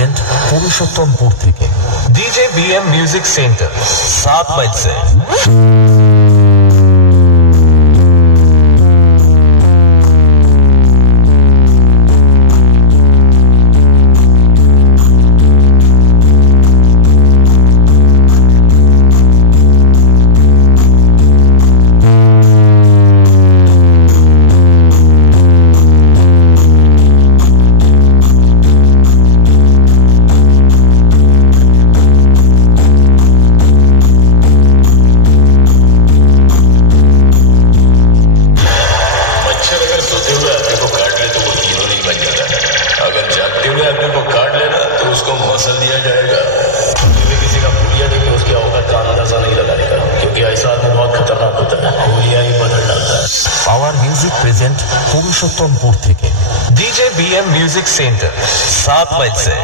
Present Purushottampur থেকে DJ BM music center 7 mile से मसल दिया जाएगा। किसी का पुलिया देखे उसकी औकात का अंदाजा नहीं लगाएगा, क्योंकि ऐसा आदमी बहुत खतरनाक होता है, पुलिया ही बदल डालता है। पावर म्यूजिक प्रेजेंट पुरुषोत्तमपुर থেকে DJ BM music center 7 mile से